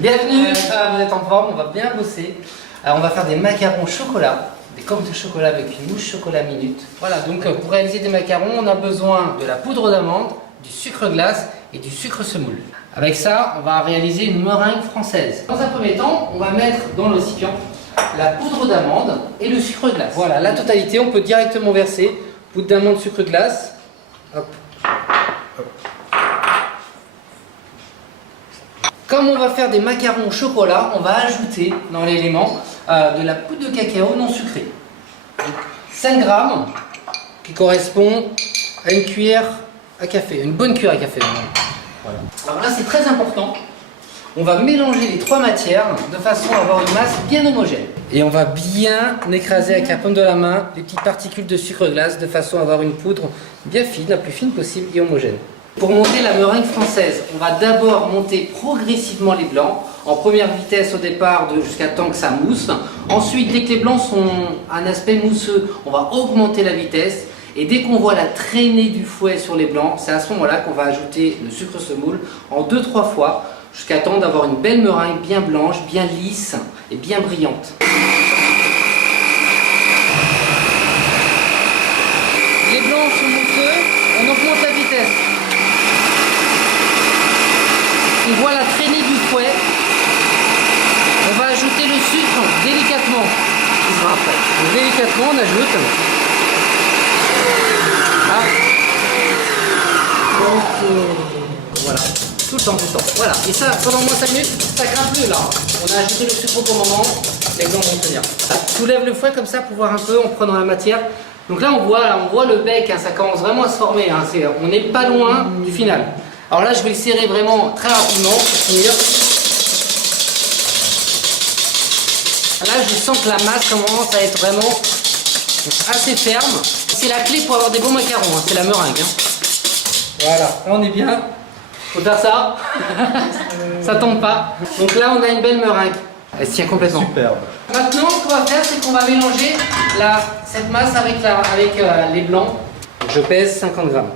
Bienvenue, vous êtes en forme, on va bien bosser. Alors on va faire des macarons au chocolat, des coques de chocolat avec une mousse chocolat minute. Voilà, donc pour réaliser des macarons, on a besoin de la poudre d'amande, du sucre glace et du sucre semoule. Avec ça, on va réaliser une meringue française. Dans un premier temps, on va mettre dans le récipient la poudre d'amande et le sucre glace. Voilà, la totalité, on peut directement verser poudre d'amande, sucre glace. Hop. Comme on va faire des macarons au chocolat, on va ajouter dans l'élément de la poudre de cacao non sucrée. Donc, 5 grammes qui correspond à une cuillère à café, une bonne cuillère à café. Voilà. Alors là c'est très important, on va mélanger les trois matières de façon à avoir une masse bien homogène. Et on va bien écraser avec la paume de la main les petites particules de sucre glace de façon à avoir une poudre bien fine, la plus fine possible et homogène. Pour monter la meringue française, on va d'abord monter progressivement les blancs, en première vitesse au départ jusqu'à temps que ça mousse. Ensuite, dès que les blancs sont un aspect mousseux, on va augmenter la vitesse. Et dès qu'on voit la traînée du fouet sur les blancs, c'est à ce moment-là qu'on va ajouter le sucre semoule en 2-3 fois, jusqu'à temps d'avoir une belle meringue bien blanche, bien lisse et bien brillante. Les blancs sont mousseux, on augmente la vitesse. On voit la traînée du fouet, on va ajouter le sucre délicatement. Donc, délicatement, on ajoute. Ah. Voilà, tout le temps. Voilà, et ça pendant moins 5 minutes, ça grimpe plus là. On a ajouté le sucre au moment, les blancs vont tenir. Ça soulève le fouet comme ça pour voir un peu en prenant la matière. Donc là on voit le bec, hein, ça commence vraiment à se former. Hein, on n'est pas loin du final. Alors là je vais le serrer vraiment très rapidement pour finir. Là je sens que la masse commence à être vraiment assez ferme. C'est la clé pour avoir des bons macarons, hein, c'est la meringue. Hein. Voilà, là on est bien. Faut faire ça. Ça tombe pas. Donc là on a une belle meringue. Elle se tient complètement. Superbe. Maintenant ce qu'on va faire c'est qu'on va mélanger cette masse avec les blancs. Donc, je pèse 50 grammes.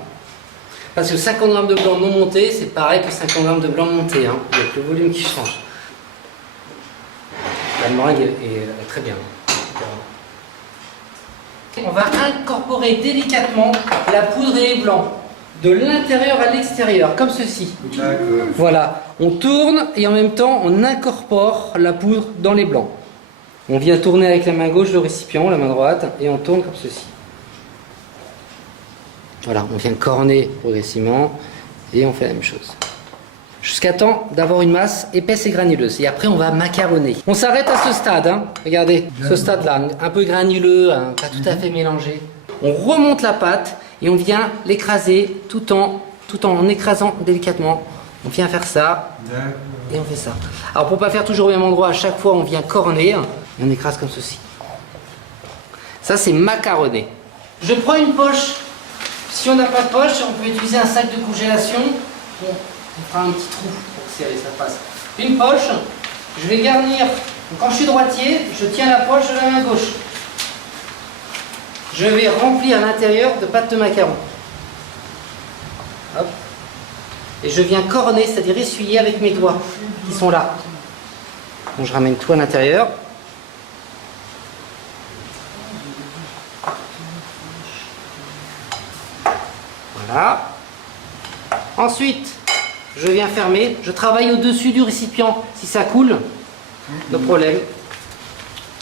Parce que 50 grammes de blanc non monté, c'est pareil que 50 grammes de blanc monté. Hein, avec le volume qui change. La meringue est très bien. On va incorporer délicatement la poudre et les blancs de l'intérieur à l'extérieur, comme ceci. Voilà, on tourne et en même temps on incorpore la poudre dans les blancs. On vient tourner avec la main gauche le récipient, la main droite, et on tourne comme ceci. Voilà, on vient corner progressivement et on fait la même chose. Jusqu'à temps d'avoir une masse épaisse et granuleuse. Et après on va macaronner. On s'arrête à ce stade, hein. Regardez, ce stade-là, un peu granuleux, hein, pas tout à fait mélangé. On remonte la pâte et on vient l'écraser tout en écrasant délicatement. On vient faire ça et on fait ça. Alors pour ne pas faire toujours au même endroit, à chaque fois on vient corner et on écrase comme ceci. Ça c'est macaronner. Je prends une poche. Si on n'a pas de poche, on peut utiliser un sac de congélation. Bon, on fera un petit trou pour serrer, ça passe. Une poche, je vais garnir. Donc quand je suis droitier, je tiens la poche de la main gauche. Je vais remplir l'intérieur de pâte de macaron. Hop. Et je viens corner, c'est-à-dire essuyer avec mes doigts qui sont là. Donc je ramène tout à l'intérieur. Voilà. Ensuite, je viens fermer. Je travaille au-dessus du récipient. Si ça coule, le problème.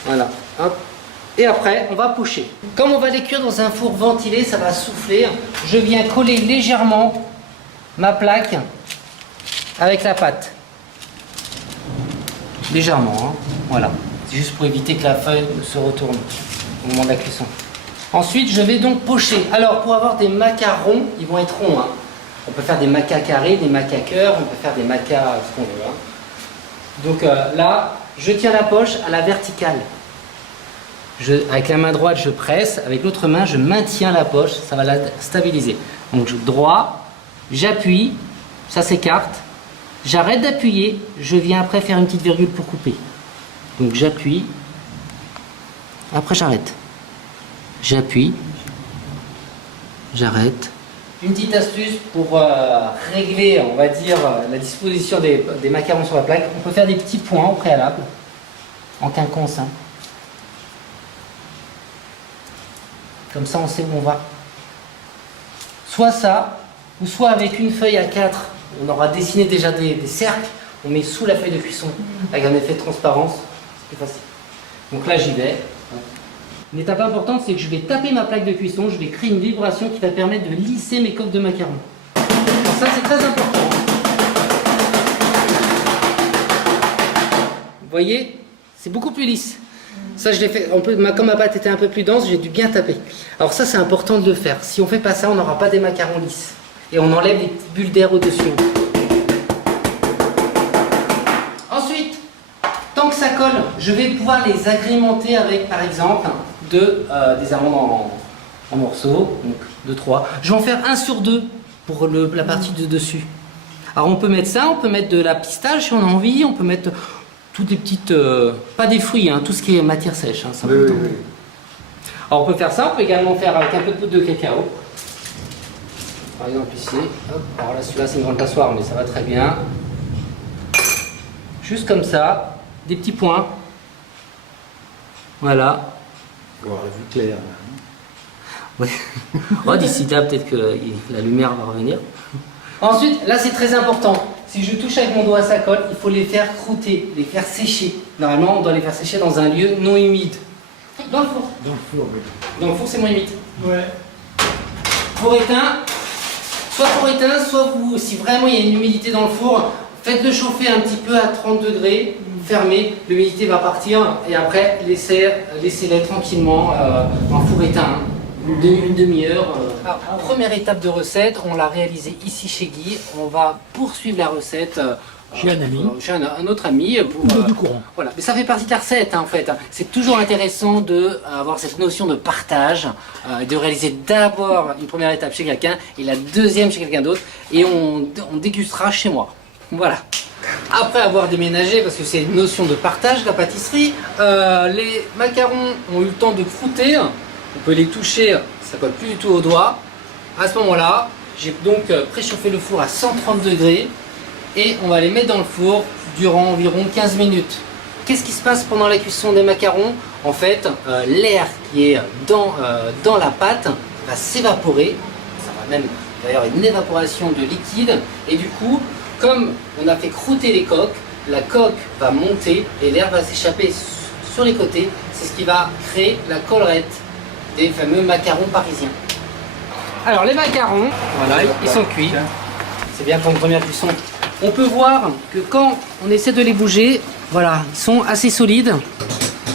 Voilà. Hop. Et après, on va pocher. Comme on va les cuire dans un four ventilé, ça va souffler. Je viens coller légèrement ma plaque avec la pâte. Légèrement, hein. Voilà. C'est juste pour éviter que la feuille se retourne au moment de la cuisson. Ensuite, je vais donc pocher. Alors, pour avoir des macarons, ils vont être ronds. Hein. On peut faire des macas carrés, des macas cœurs, on peut faire des macas ce qu'on veut. Hein. Donc là, je tiens la poche à la verticale. Avec la main droite, je presse. Avec l'autre main, je maintiens la poche. Ça va la stabiliser. Donc droit, j'appuie, ça s'écarte. J'arrête d'appuyer. Je viens après faire une petite virgule pour couper. Donc j'appuie. Après j'arrête. J'appuie. J'arrête. Une petite astuce pour régler, on va dire, la disposition des macarons sur la plaque. On peut faire des petits points au préalable, en quinconce. Hein. Comme ça, on sait où on va. Soit ça, ou soit avec une feuille A4, on aura dessiné déjà des cercles, on met sous la feuille de cuisson, avec un effet de transparence, c'est plus facile. Donc là, j'y vais. Une étape importante, c'est que je vais taper ma plaque de cuisson, je vais créer une vibration qui va permettre de lisser mes coques de macarons. Alors ça, c'est très important. Vous voyez, c'est beaucoup plus lisse. Ça, je l'ai fait, comme ma pâte était un peu plus dense, j'ai dû bien taper. Alors ça, c'est important de le faire. Si on ne fait pas ça, on n'aura pas des macarons lisses. Et on enlève les petites bulles d'air au-dessus. Ensuite, tant que ça colle, je vais pouvoir les agrémenter avec, par exemple, des amandes en morceaux, donc 2-3. Je vais en faire 1 sur 2 pour la partie de dessus. Alors on peut mettre ça, on peut mettre de la pistache si on a envie, on peut mettre toutes des petites, pas des fruits, hein, tout ce qui est matière sèche. Hein, oui. Alors on peut faire ça, on peut également faire avec un peu de poudre de cacao. Par exemple ici, hop. Alors là celui-là c'est une grande passoire mais ça va très bien. Juste comme ça, des petits points. Voilà. On va avoir la vue claire. Oui. Oh, d'ici là, peut-être que la lumière va revenir. Ensuite, là c'est très important. Si je touche avec mon doigt, ça colle, il faut les faire croûter, les faire sécher. Normalement, on doit les faire sécher dans un lieu non humide. Dans le four. Dans le four, oui. Dans le four, c'est moins humide. Ouais. Four éteint. Soit four éteint, soit vous, si vraiment il y a une humidité dans le four, faites-le chauffer un petit peu à 30 degrés. Fermé, l'humidité va partir et après laissez-les tranquillement en four éteint, une demi-heure. Première étape de recette, on l'a réalisée ici chez Guy. On va poursuivre la recette chez un ami, chez un autre ami pour du courant. Voilà, mais ça fait partie de la recette hein, en fait. C'est toujours intéressant d'avoir cette notion de partage, de réaliser d'abord une première étape chez quelqu'un et la deuxième chez quelqu'un d'autre et on dégustera chez moi. Voilà. Après avoir déménagé, parce que c'est une notion de partage, la pâtisserie, les macarons ont eu le temps de croûter, on peut les toucher, ça colle plus du tout aux doigts. À ce moment-là, j'ai donc préchauffé le four à 130 degrés et on va les mettre dans le four durant environ 15 minutes. Qu'est-ce qui se passe pendant la cuisson des macarons? En fait, l'air qui est dans la pâte va s'évaporer, ça va même d'ailleurs une évaporation de liquide et du coup, comme on a fait croûter les coques, la coque va monter et l'air va s'échapper sur les côtés. C'est ce qui va créer la collerette des fameux macarons parisiens. Alors les macarons, voilà, ils sont cuits. C'est bien pour une première cuisson. On peut voir que quand on essaie de les bouger, voilà, ils sont assez solides.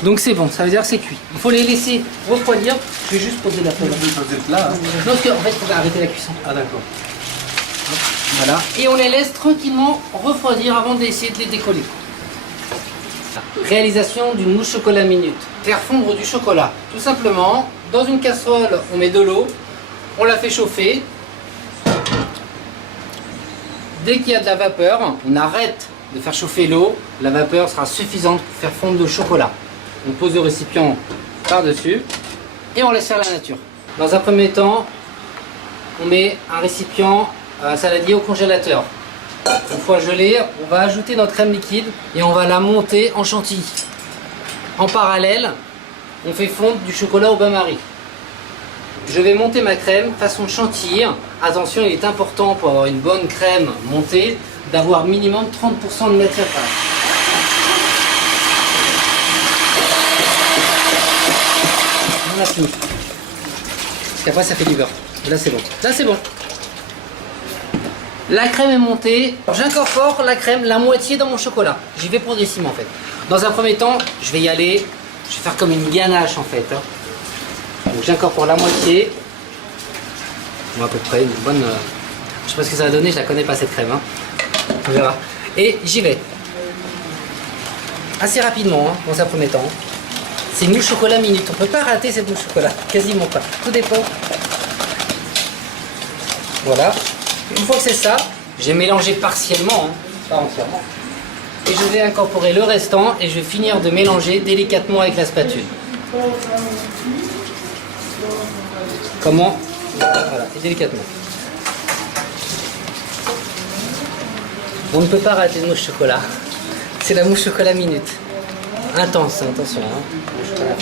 Donc c'est bon, ça veut dire que c'est cuit. Il faut les laisser refroidir. Je vais juste poser la feuille. Là, hein. Non, parce qu'en fait, il faut arrêter la cuisson. Ah d'accord. Voilà. Et on les laisse tranquillement refroidir avant d'essayer de les décoller. Réalisation d'une mousse chocolat minute. Faire fondre du chocolat. Tout simplement, dans une casserole, on met de l'eau, on la fait chauffer. Dès qu'il y a de la vapeur, on arrête de faire chauffer l'eau. La vapeur sera suffisante pour faire fondre le chocolat. On pose le récipient par-dessus et on laisse faire la nature. Dans un premier temps, on met un récipient à saladier au congélateur. Une fois gelé, on va ajouter notre crème liquide et on va la monter en chantilly. En parallèle, on fait fondre du chocolat au bain-marie. Je vais monter ma crème façon chantilly. Attention, il est important pour avoir une bonne crème montée d'avoir minimum 30% de matière grasse. On a fini. Parce qu'après ça fait du beurre. Là c'est bon. Là c'est bon. La crème est montée. J'incorpore la crème, la moitié dans mon chocolat. J'y vais progressivement en fait. Dans un premier temps, je vais y aller. Je vais faire comme une ganache en fait. Donc j'incorpore la moitié. Bon, à peu près une bonne. Je sais pas ce que ça va donner, je la connais pas cette crème. Hein. On verra. Et j'y vais. Assez rapidement, hein, dans un premier temps. C'est une mousse chocolat minute. On peut pas rater cette mousse chocolat. Quasiment pas. Tout dépend. Voilà. Une fois que c'est ça, j'ai mélangé partiellement, hein, pas entièrement. Et je vais incorporer le restant et je vais finir de mélanger délicatement avec la spatule. Comment? Voilà, et délicatement. On ne peut pas rater de mousse chocolat. C'est la mousse chocolat minute. Intense, attention. Hein. Mousse chocolat.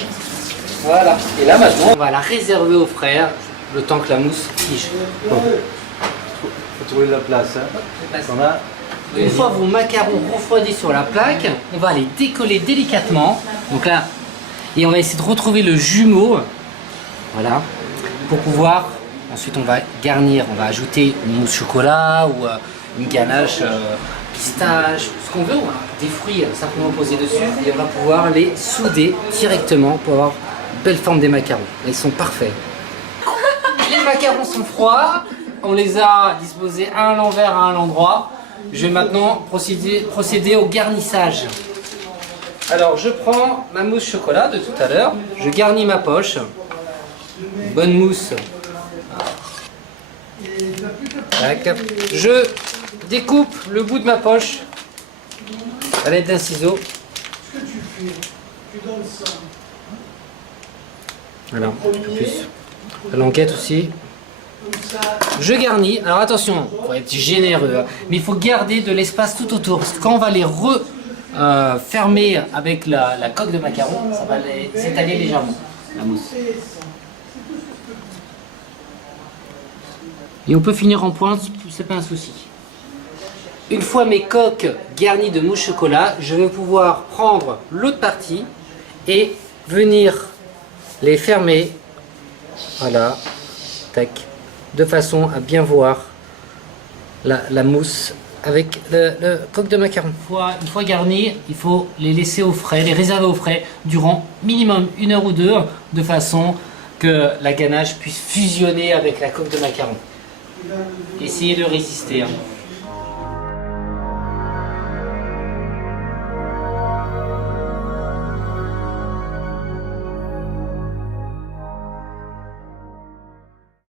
Voilà. Et là maintenant, on va la réserver au frère le temps que la mousse fige. Bon. Faut trouver la place. Hein. On a... Une fois vos macarons refroidis sur la plaque, on va les décoller délicatement. Donc là, et on va essayer de retrouver le jumeau. Voilà. Pour pouvoir, ensuite on va garnir, on va ajouter une mousse chocolat ou une ganache pistache, ce qu'on veut, des fruits simplement posés dessus et on va pouvoir les souder directement pour avoir une belle forme des macarons. Là, ils sont parfaits. Les macarons sont froids, on les a disposés à l'envers, à un endroit. Je vais maintenant procéder au garnissage. Alors je prends ma mousse chocolat de tout à l'heure, je garnis ma poche. Une bonne mousse. Tac. Je découpe le bout de ma poche à l'aide d'un ciseau. Voilà, un peu plus. La languette aussi. Je garnis. Alors attention, il faut être généreux, hein, mais il faut garder de l'espace tout autour. Parce que quand on va les refermer avec la coque de macaron, ça va s'étaler légèrement, la mousse. Et on peut finir en pointe, c'est pas un souci. Une fois mes coques garnies de mousse chocolat, je vais pouvoir prendre l'autre partie et venir les fermer. Voilà, tac, de façon à bien voir la mousse avec le coque de macaron. Une fois garnies, il faut les laisser au frais, les réserver au frais durant minimum 1 heure ou 2, de façon que la ganache puisse fusionner avec la coque de macaron. Essayez de résister. Hein.